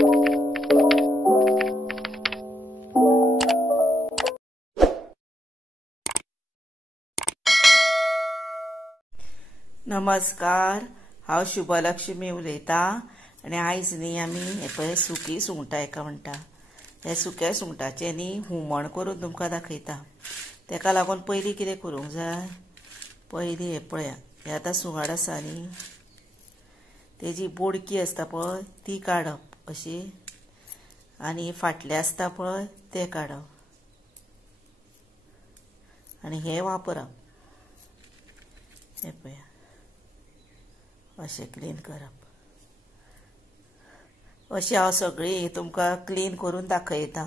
नमस्कार, हांव शुभलक्ष्मी उलयतां आनी आयज न्ही आमी हे पळय सुकी सुंगटां हेका म्हणटा. हे सुक्या सुंगटाचें न्ही हुमण करून तुमकां दाखयता. तेका लागून पयलीं कितें करूंक जाय, पयलीं हे पळया, हे आतां सुंगट आसा न्ही, तेजी बोडकी आसता पळय ती काडप अशी, आनी फाटलें आसता पळय तें काडप आनी हें वापरप. हे पळया अशें क्लीन करप. अशी हांव सगळी तुमकां क्लीन करून दाखयतां.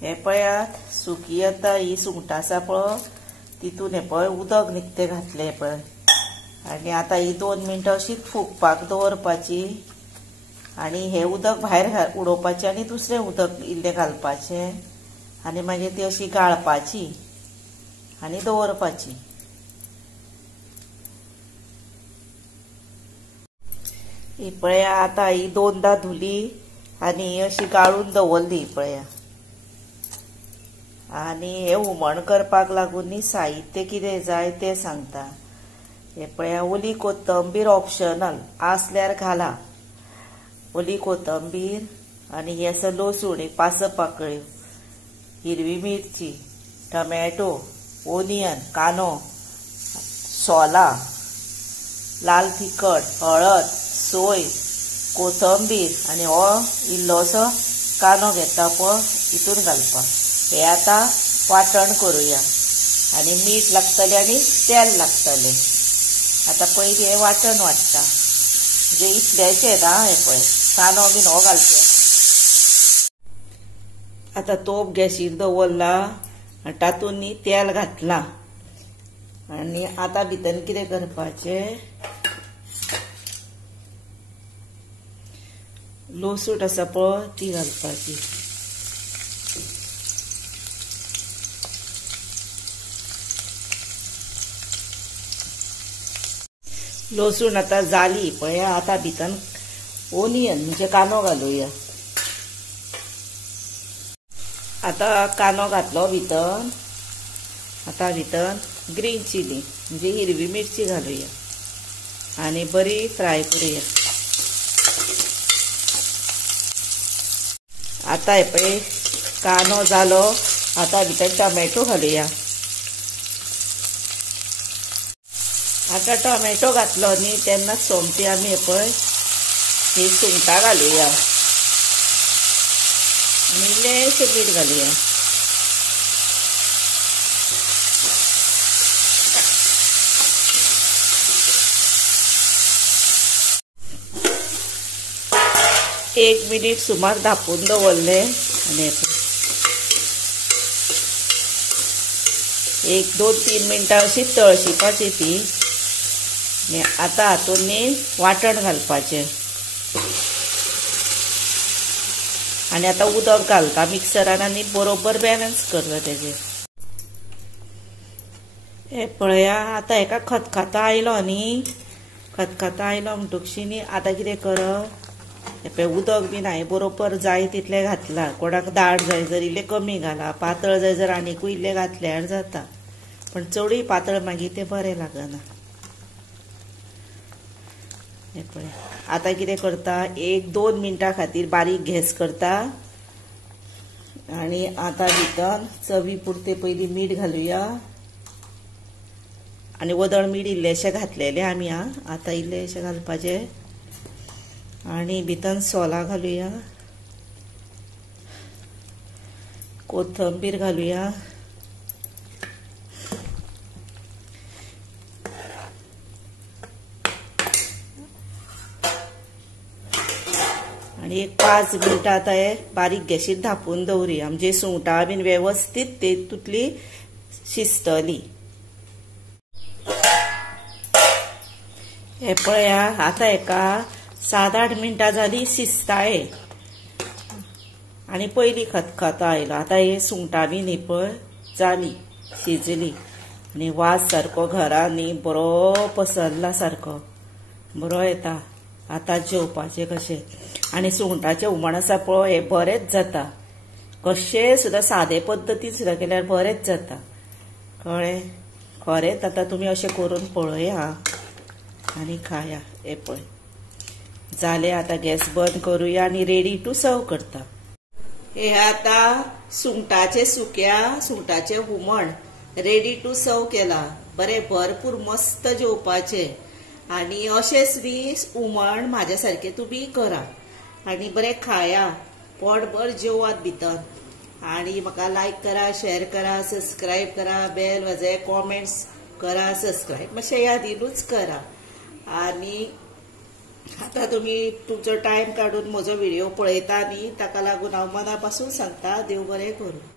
हे पळयात, सुकी आतां ही सुंगटां आसा पळय, तितून हे पळय उदक निकतें घातलें पळय, आनी आतां ही 2 मिनटां अशीच फुगपाक दवरपाची आनी हें उदक भायर उडोवपाचें आनी दुसरें उदक इल्लें घालपाचें आनी मागीर ती अशी गाळपाची आनी दवरपाची. ही पळया आतां ही 2दा धुली आनी अशी गाळून दवरली पळया. आनी हे हुमण करपाक लागून न्ही साहित्य कितें जाय तें सांगता. हे पळया, ओली कोथंबीर ऑप्शनल, आसल्यार घाला. ओली कोथंबीर आनी हे आसा लसूण 5 पाकळ्यो, हिरवी मिरची, टमॅटो, ओनियन, कांदो, सोला, लाल तिखट, हळद, सोय, कोथंबीर आनी हो इल्लोसो कांदो घेता पळय हितून घालपाक. हे आतां वांटण करुया आनी मीठ लागतलें आनी तेल लागतलें. आतां पयलीं हे वांटण वाडटा, म्हणजे इतलेंचें आं. हे पळय कांदो बीन हो घालचें ना. आतां तोप गॅसीर दवरला आनी तातूंत न्ही तेल घातलां आनी आतां भितर कितें करपाचें, लसूण आसा पळय ती घालपाची. लसूण आतां जाली पळया. आतां भितर ओनियन म्हणजे कांदो घालुया. आतां कांदो घातलो भितर. आतां भितर ग्रीन चिली म्हणजे हिरवी मिरची घालुया आनी बरी फ्राय करुया. आतां हे पळय कांदो जालो. आतां भितर टमॅटो घालुया. आतां टमॅटो घातलो न्ही तेन्ना सोमती आमी हे पळय ही सुंगटां घालुया आनी इल्लेशें मीठ घालुया. एक मिनीट सुमार धापून दवरलें आनी 1-2-3 मिनटां अशी तळशिपाची ती. आतां हातून न्ही वांटण घालपाचें आनी आतां उदक घालता मिक्सरान आनी बरोबर बॅलन्स करता तेजें. हे पळया, आतां हेका खतखतो आयलो न्ही, खतखतो आयलो म्हणटकशी न्ही आतां कितें करप, हे पळय उदक बीन हांवें बरोबर जाय तितलें घातलां. कोणाक दाट जाय जर इल्लें कमी घाला, पातळ जाय जर आनीकूय इल्लें घातल्यार जाता, पण चडूय पातळ मागीर तें बरें लागना. हे पळय आतां कितें करता, 1-2 मिनटां खातीर बारीक गॅस करता आनी आतां भितर चवी पुरते पयलीं मीठ घालुया आनी वदळ मीठ इल्लेशें घातलेलें आमी. आतां इल्लेशें घालपाचें आनी भितर सोला घालुया, कोथंबीर घालुया आनी 5 मिनटां आतां हे बारीक गॅसीर धापून दवरुया, म्हणजे सुंगटां बीन वेवस्थीत तेतूंतली शिजतली. हे पळया, आतां हेका 7-8 मिनटां जाली शिजता हे आनी पयलीं खतखतो आयलो. आतां हे सुंगटां बीन ही पळय जाली, शिजली आनी वास सारको घरान न्ही बरो पसरला, सारको बरो येता. आतां जेवपाचें कशें आनी सुंगटाचें हुमण आसा पळय हें बरेंच जाता कशें सुद्दां सादे पद्दतीन सुद्दां केल्यार बरेंच जाता कळ्ळें खरेंच आतां तुमी अशें करून पळया आनी खाया हें पळय जालें आतां गॅस बंद करुया आनी रेडी टू सर्व करता हे आतां सुंगटाचें हुमण रेडी टू सर्व केला बरें भरपूर मस्त जेवपाचें आनी अशेंच न्ही हुमण म्हाज्या सारकें तुमी करा आनी बरें खाया पोटभर जेवात भितर आनी म्हाका लायक करा शेअर करा सबस्क्रायब करा बेल वाजय कॉमेंट्स करा सबस्क्रायब मातशें यादीनूच करा आनी आतां तुमी तुमचो टायम काडून म्हजो व्हिडिओ पळयता न्ही ताका लागून हांव मना पासून सांगता देव बरें करूं